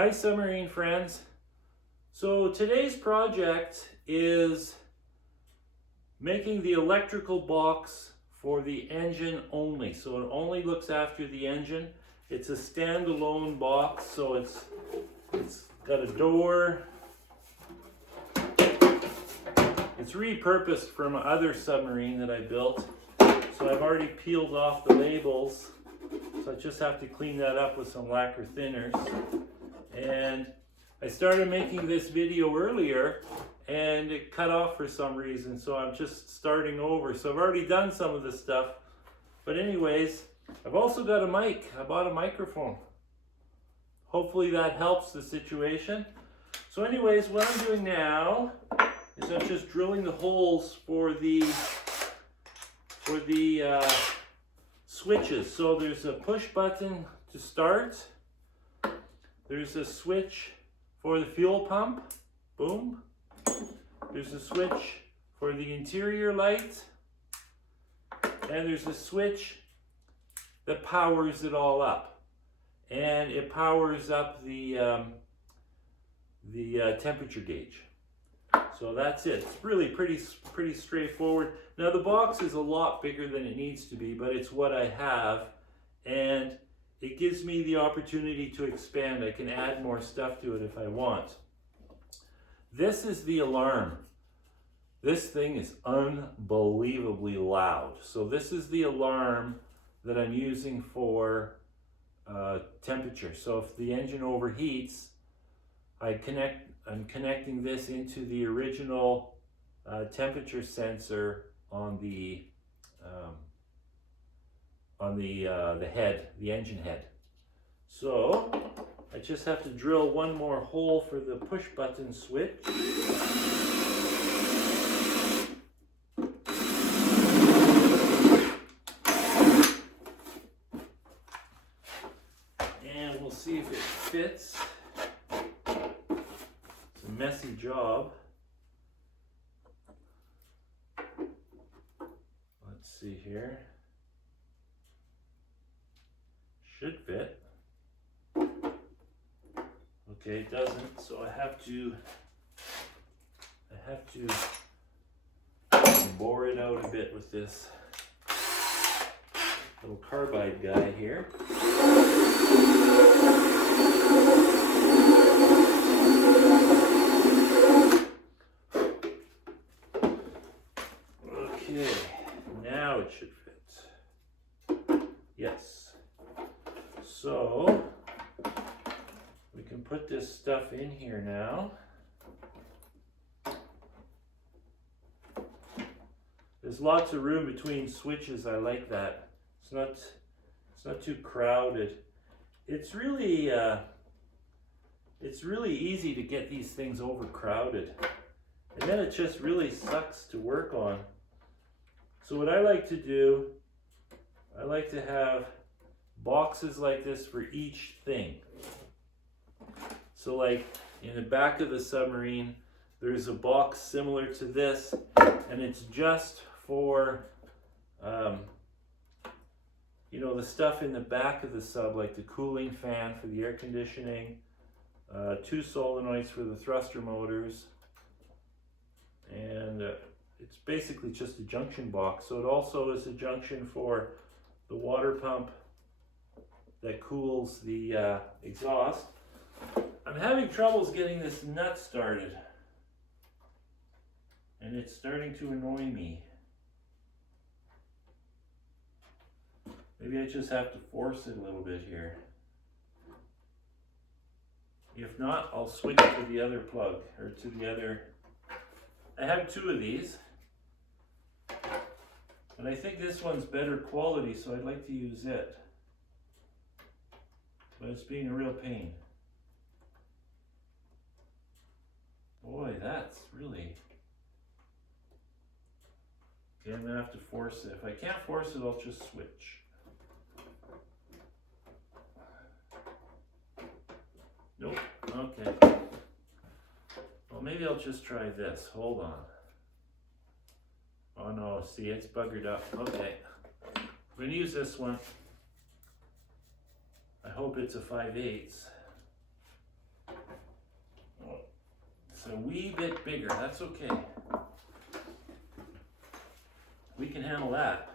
Hi submarine friends. So today's project is making the electrical box for the engine only. So it only looks after the engine. It's a standalone box, so it's got a door. It's repurposed from other submarine that I built. So I've already peeled off the labels. So I just have to clean that up with some lacquer thinners. And I started making this video earlier and it cut off for some reason, so I'm just starting over. So I've already done some of this stuff, but anyways, I've also got a mic. I bought a microphone. Hopefully that helps the situation. So anyways, what I'm doing now is I'm just drilling the holes for the switches. So there's a push button to start. There's a switch for the fuel pump, boom. There's a switch for the interior light. And there's a switch that powers it all up. And it powers up the temperature gauge. So that's it. It's really pretty straightforward. Now the box is a lot bigger than it needs to be, but it's what I have. And it gives me the opportunity to expand. I can add more stuff to it if I want. This is the alarm. This thing is unbelievably loud. So this is the alarm that I'm using for temperature. So if the engine overheats, I'm connecting this into the original temperature sensor on the head, the engine head. So I just have to drill one more hole for the push button switch. And we'll see if it fits. It's a messy job. Let's see here. Should fit. Okay, it doesn't, so I have to bore it out a bit with this little carbide guy here. Okay, now it should fit. Yes. So we can put this stuff in here now. There's lots of room between switches. I like that. It's not too crowded. It's really easy to get these things overcrowded. And then it just really sucks to work on. So what I like to do, I like to have boxes like this for each thing. So like in the back of the submarine, there's a box similar to this, and it's just for, the stuff in the back of the sub, like the cooling fan for the air conditioning, 2 solenoids for the thruster motors, and it's basically just a junction box. So it also is a junction for the water pump that cools the exhaust. I'm having troubles getting this nut started, and it's starting to annoy me. Maybe I just have to force it a little bit here. If not, I'll switch to the other plug, or to the other. I have 2 of these, but I think this one's better quality, so I'd like to use it. But it's being a real pain. Boy, that's really... Okay, I'm gonna have to force it. If I can't force it, I'll just switch. Nope, okay. Well, maybe I'll just try this. Hold on. Oh no, see, it's buggered up. Okay. I'm gonna use this one. I hope it's a 5/8. It's a wee bit bigger. That's okay. We can handle that.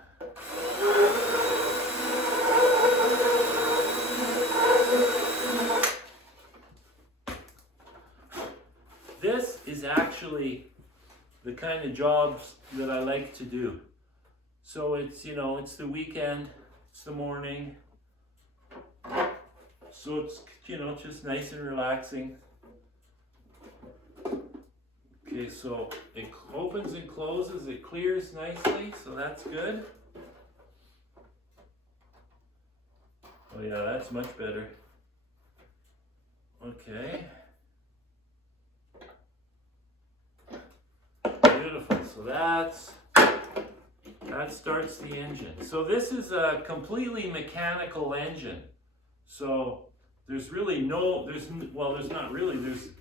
This is actually the kind of jobs that I like to do. So it's, you know, it's the weekend, it's the morning. So it's, you know, just nice and relaxing. Okay, so it opens and closes, it clears nicely, so that's good. Oh yeah, that's much better. Okay. Beautiful, so that starts the engine. So this is a completely mechanical engine. So there's really no, there's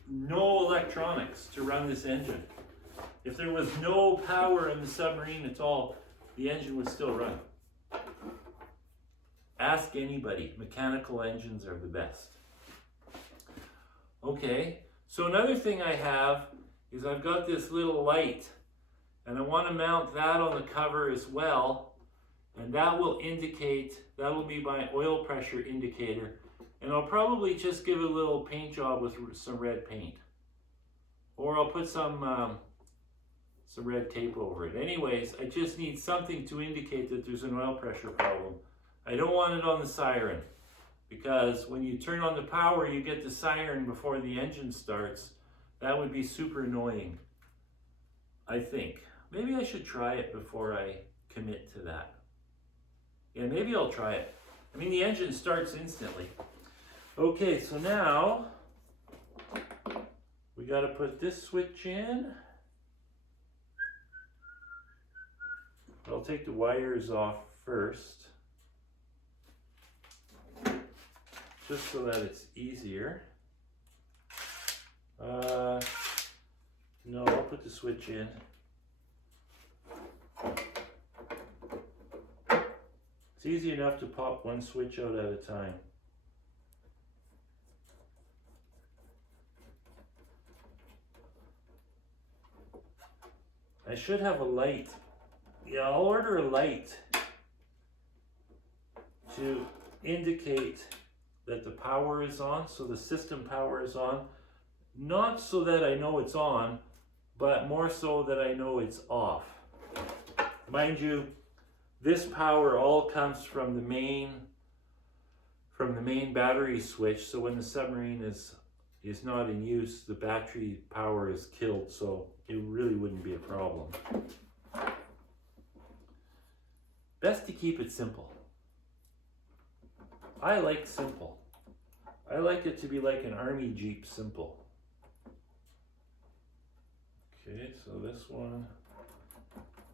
no electronics to run this engine. If there was no power in the submarine at all, the engine would still run. Ask anybody, mechanical engines are the best. Okay, so another thing I have is I've got this little light, and I want to mount that on the cover as well, and that will indicate, that will be my oil pressure indicator, and I'll probably just give it a little paint job with some red paint, or I'll put some red tape over it. Anyways, I just need something to indicate that there's an oil pressure problem. I don't want it on the siren, because when you turn on the power, you get the siren before the engine starts. That would be super annoying, I think. Maybe I should try it before I commit to that. Yeah, maybe I'll try it. I mean, the engine starts instantly. Okay, so now we got to put this switch in. I'll take the wires off first, just so that it's easier. No, I'll put the switch in. It's easy enough to pop one switch out at a time. I should have a light. Yeah, I'll order a light to indicate that the power is on, so the system power is on. Not so that I know it's on, but more so that I know it's off. Mind you, this power all comes from the main battery switch, so when the submarine is not in use, the battery power is killed, so it really wouldn't be a problem. Best to keep it simple. I like simple. I like it to be like an army Jeep simple. Okay, so this one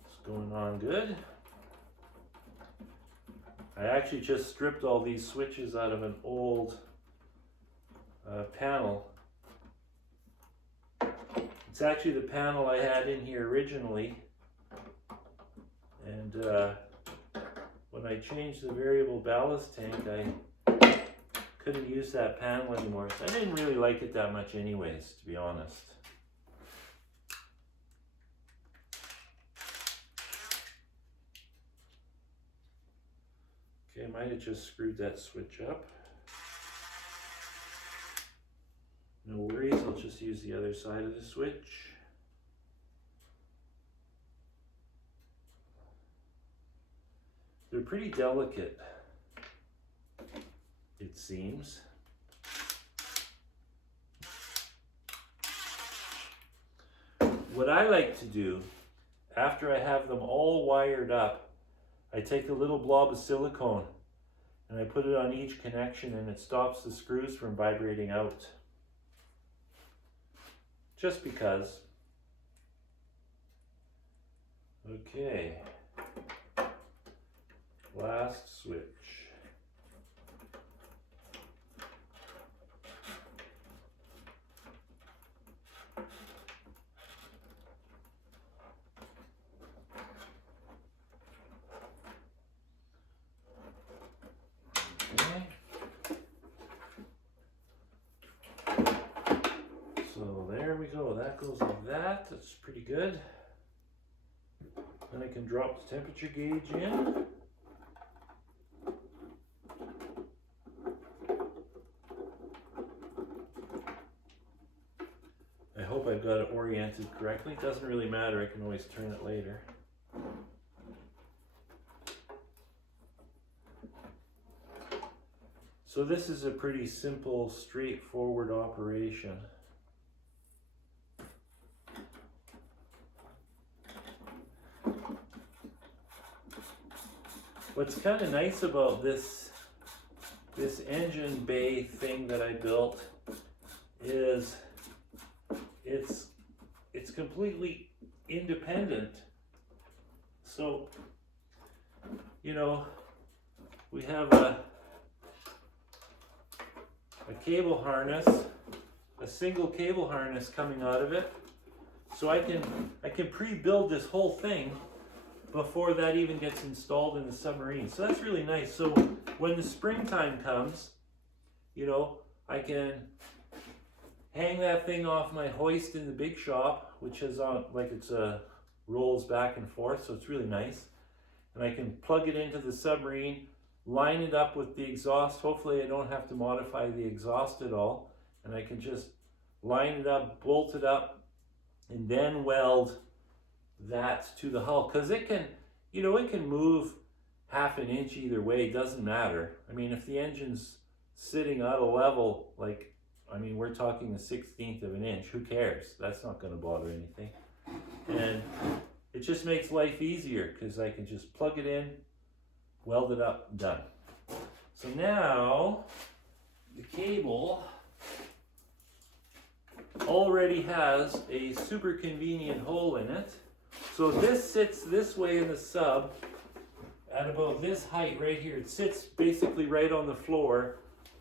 is going on good. I actually just stripped all these switches out of an old panel. It's actually the panel I had in here originally, and when I changed the variable ballast tank, I couldn't use that panel anymore, so I didn't really like it that much anyways, to be honest. Okay, I might have just screwed that switch up. No worries, I'll just use the other side of the switch. They're pretty delicate, it seems. What I like to do, after I have them all wired up, I take a little blob of silicone and I put it on each connection, and it stops the screws from vibrating out. Just because. Okay. Last switch. Okay. So there there we go. That goes like that. That's pretty good. Then I can drop the temperature gauge in. I hope I've got it oriented correctly. It doesn't really matter. I can always turn it later. So this is a pretty simple, straightforward operation. What's kind of nice about this engine bay thing that I built is it's completely independent. So, you know, we have a cable harness, a single cable harness coming out of it. So I can pre-build this whole thing before that even gets installed in the submarine. So that's really nice. So when the springtime comes, you know, I can hang that thing off my hoist in the big shop, which is on, like, it's rolls back and forth, so it's really nice. And I can plug it into the submarine, line it up with the exhaust. Hopefully I don't have to modify the exhaust at all. And I can just line it up, bolt it up, and then weld that to the hull. Because it can, you know, it can move half an inch either way. It doesn't matter. I mean, if the engine's sitting at a level, like, I mean, we're talking a 1/16 of an inch, who cares? That's not going to bother anything. And it just makes life easier because I can just plug it in, weld it up, done. So now the cable already has a super convenient hole in it. So this sits this way in the sub at about this height right here. It sits basically right on the floor,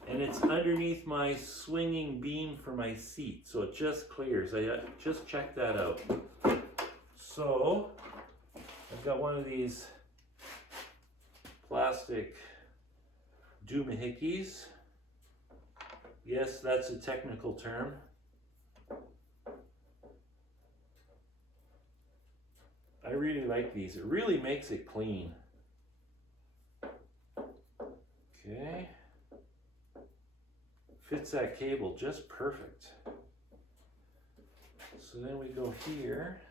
and it's underneath my swinging beam for my seat. So it just clears. I just checked that out. So I've got one of these plastic doohickeys. Yes, that's a technical term. I really like these. It really makes it clean. Okay. Fits that cable just perfect. So then we go here.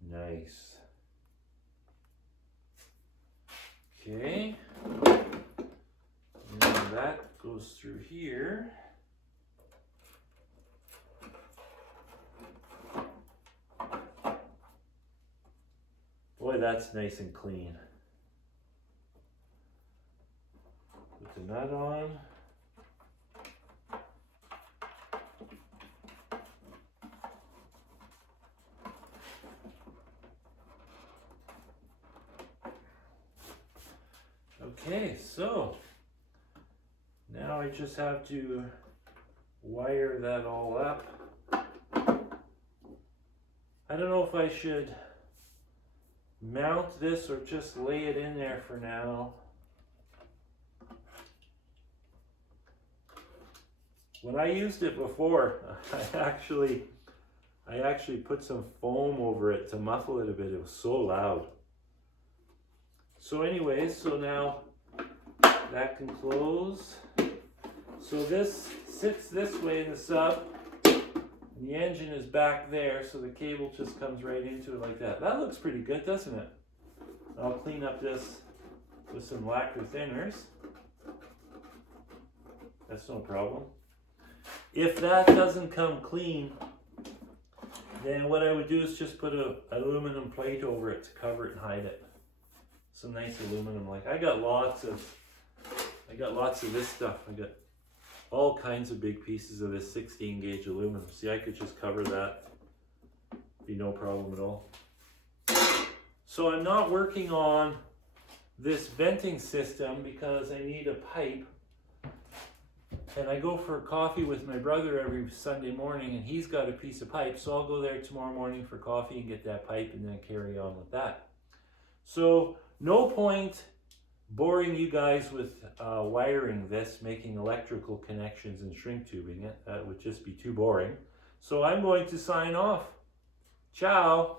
Nice. Okay. And that goes through here. Boy, that's nice and clean. Put the nut on. Okay, so now I just have to wire that all up. I don't know if I should mount this or just lay it in there for now. When I used it before, I actually put some foam over it to muffle it a bit. It was so loud. So anyways, so now that can close. So this sits this way in the sub, and the engine is back there, so the cable just comes right into it like that. That looks pretty good, doesn't it? I'll clean up this with some lacquer thinners. That's no problem. If that doesn't come clean, then what I would do is just put an aluminum plate over it to cover it and hide it. Some nice aluminum. Like I got lots of this stuff. I got all kinds of big pieces of this 16 gauge aluminum. See, I could just cover that. Be no problem at all. So I'm not working on this venting system because I need a pipe And I go for coffee with my brother every Sunday morning, and he's got a piece of pipe, so I'll go there tomorrow morning for coffee and get that pipe and then carry on with that. So no point boring you guys with wiring this, making electrical connections and shrink tubing it. That would just be too boring. So I'm going to sign off. Ciao.